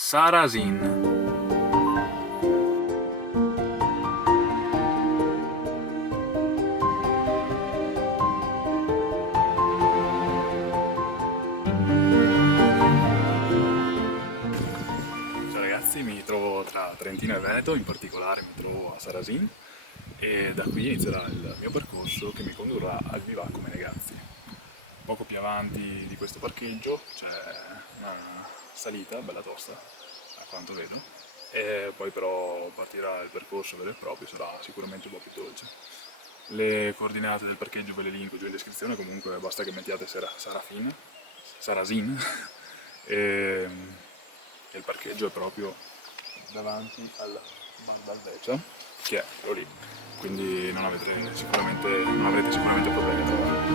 Sarrazin. Ciao ragazzi, mi trovo tra Trentino e Veneto, in particolare mi trovo a Sarrazin e da qui inizierà il mio percorso che mi condurrà al bivacco Menegazzi. Poco più avanti di questo parcheggio c'è una salita bella tosta, a quanto vedo, e poi però partirà il percorso vero e proprio, sarà sicuramente un po' più dolce. Le coordinate del parcheggio ve le linko giù in descrizione, comunque basta che mettiate Sarrazin e il parcheggio è proprio davanti al Mar d'Alvecia, che è quello lì, quindi non avrete sicuramente problemi a trovarlo.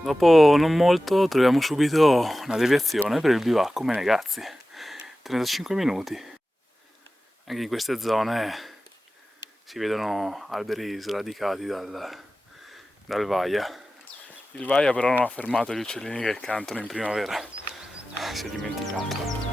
Dopo non molto troviamo subito una deviazione per il bivacco Menegazzi, 35 minuti. Anche in queste zone si vedono alberi sradicati dal Vaia. Il Vaia però non ha fermato gli uccellini che cantano in primavera, si è dimenticato.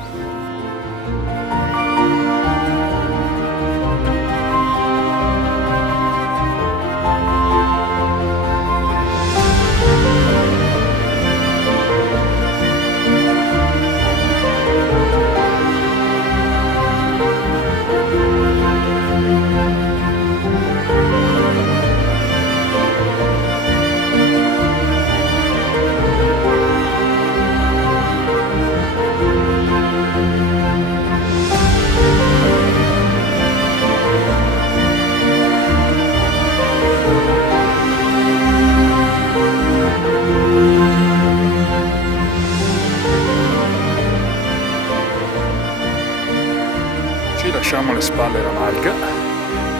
Ci lasciamo alle spalle la Malga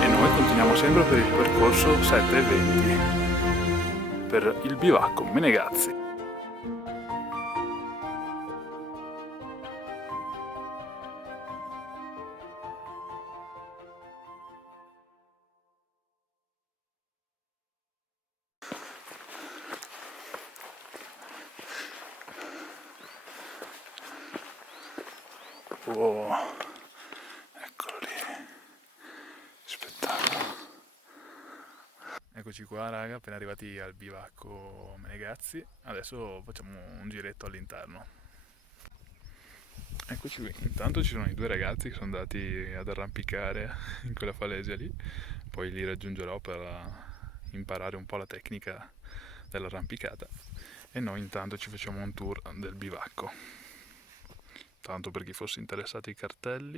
e noi continuiamo sempre per il percorso 7:20 per il bivacco Menegazzi. Oh, eccolo lì, spettacolo. Eccoci qua raga, appena arrivati al bivacco Menegazzi, adesso facciamo un giretto all'interno. Eccoci qui, intanto ci sono i due ragazzi che sono andati ad arrampicare in quella falesia lì, poi li raggiungerò per imparare un po' la tecnica dell'arrampicata e noi intanto ci facciamo un tour del bivacco. Tanto per chi fosse interessato ai cartelli.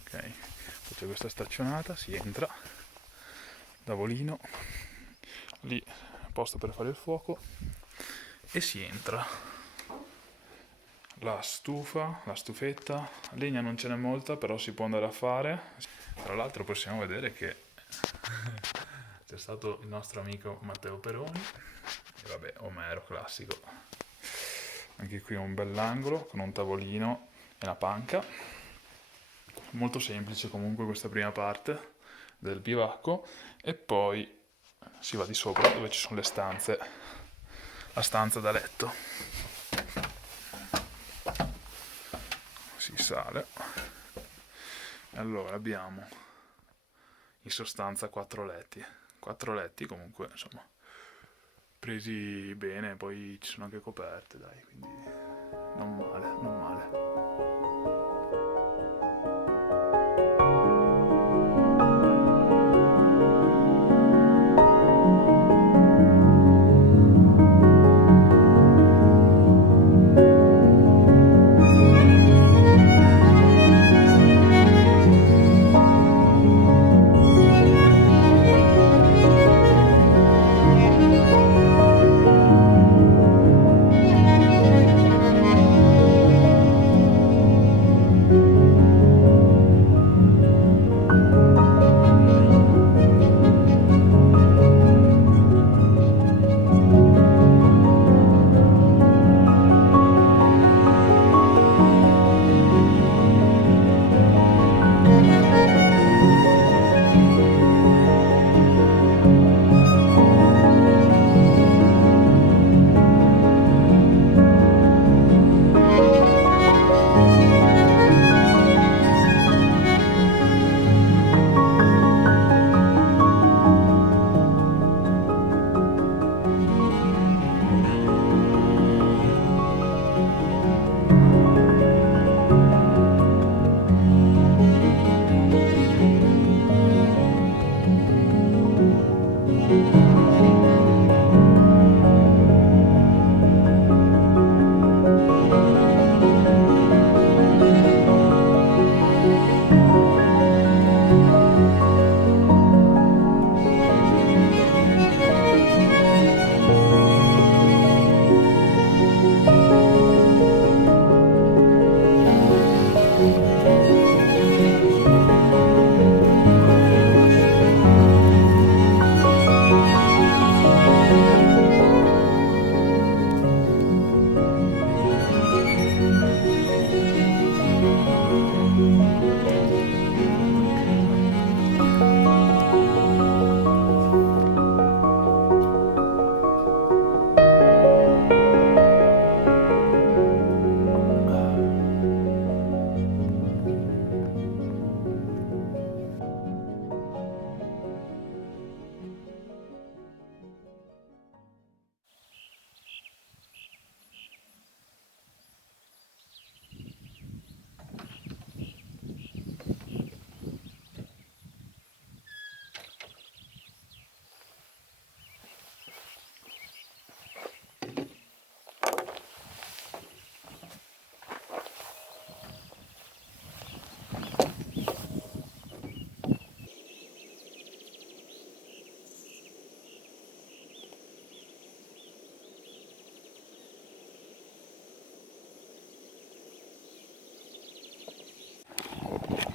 Ok, poi c'è questa staccionata, si entra, tavolino, lì posto per fare il fuoco e si entra. La stufa, la stufetta, legna non ce n'è molta, però si può andare a fare. Tra l'altro possiamo vedere che c'è stato il nostro amico Matteo Peroni e vabbè, Omero classico. Anche qui un bell'angolo con un tavolino e una panca. Molto semplice comunque questa prima parte del bivacco e poi si va di sopra dove ci sono le stanze, la stanza da letto. Si sale. Allora abbiamo in sostanza 4 letti comunque insomma presi bene, poi ci sono anche coperte, dai, quindi non male, non male.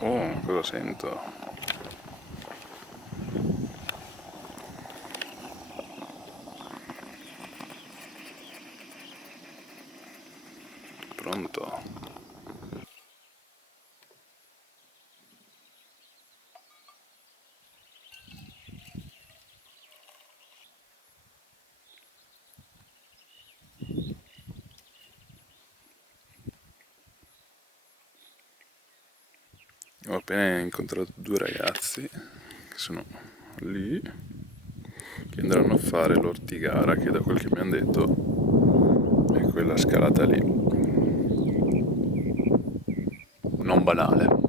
Oh, cosa sento? Pronto? Ho appena incontrato due ragazzi che sono lì, che andranno a fare l'ortigara, che da quel che mi hanno detto è quella scalata lì. Non banale.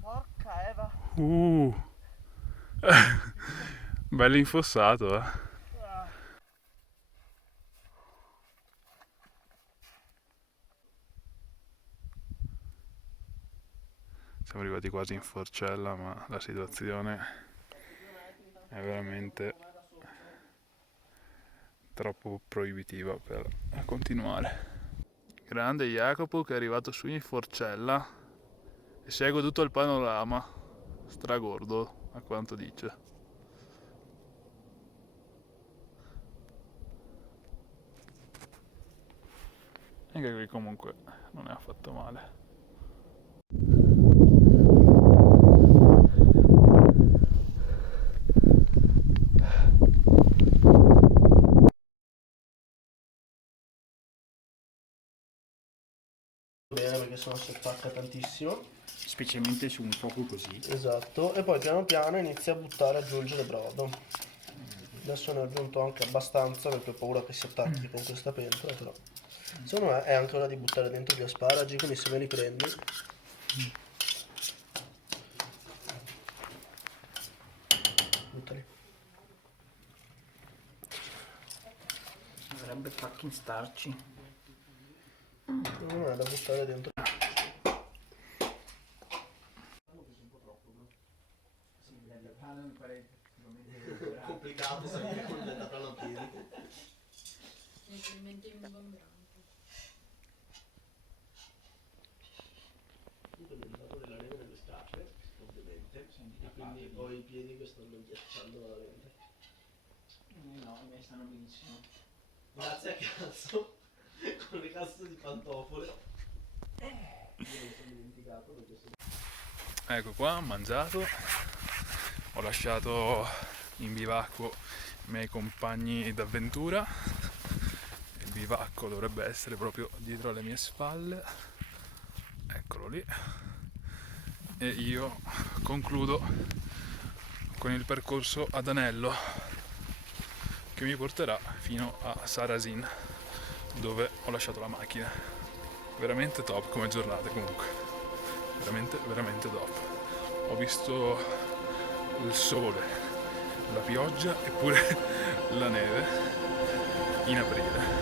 Porca Eva. Bello infossato, eh. Ah. Siamo arrivati quasi in Forcella, ma la situazione è veramente troppo proibitiva per continuare. Grande Jacopo che è arrivato su in Forcella e segue tutto il panorama, stragordo a quanto dice. Anche qui comunque non è affatto male. Bene perché sennò si attacca tantissimo. Specialmente su un fuoco così. Esatto. E poi piano piano inizia a buttare, aggiungere brodo. Adesso ne ho aggiunto anche abbastanza perché ho paura che si attacchi con questa pentola, però. Secondo me è anche ora di buttare dentro gli asparagi, quindi se me li prendi. Buttali. Sarebbe fucking starci. Secondo me è da buttare dentro. Complicato se mi ricordo da plano a piedi. Leggermente in un bambino. Comunque mi fatto della neve nelle scarpe, ovviamente, e quindi ho i piedi che stanno ghiacciando veramente. No, a me stanno benissimo. Grazie a cazzo, con le cazzo di pantofole. Io mi sono dimenticato perché sono... Ecco qua, ho mangiato, ho lasciato in bivacco i miei compagni d'avventura. Il bivacco dovrebbe essere proprio dietro alle mie spalle, eccolo lì, e io concludo con il percorso ad anello che mi porterà fino a Sarasin, dove ho lasciato la macchina. Veramente top come giornata comunque, veramente veramente top. Ho visto il sole, la pioggia e pure la neve in aprile.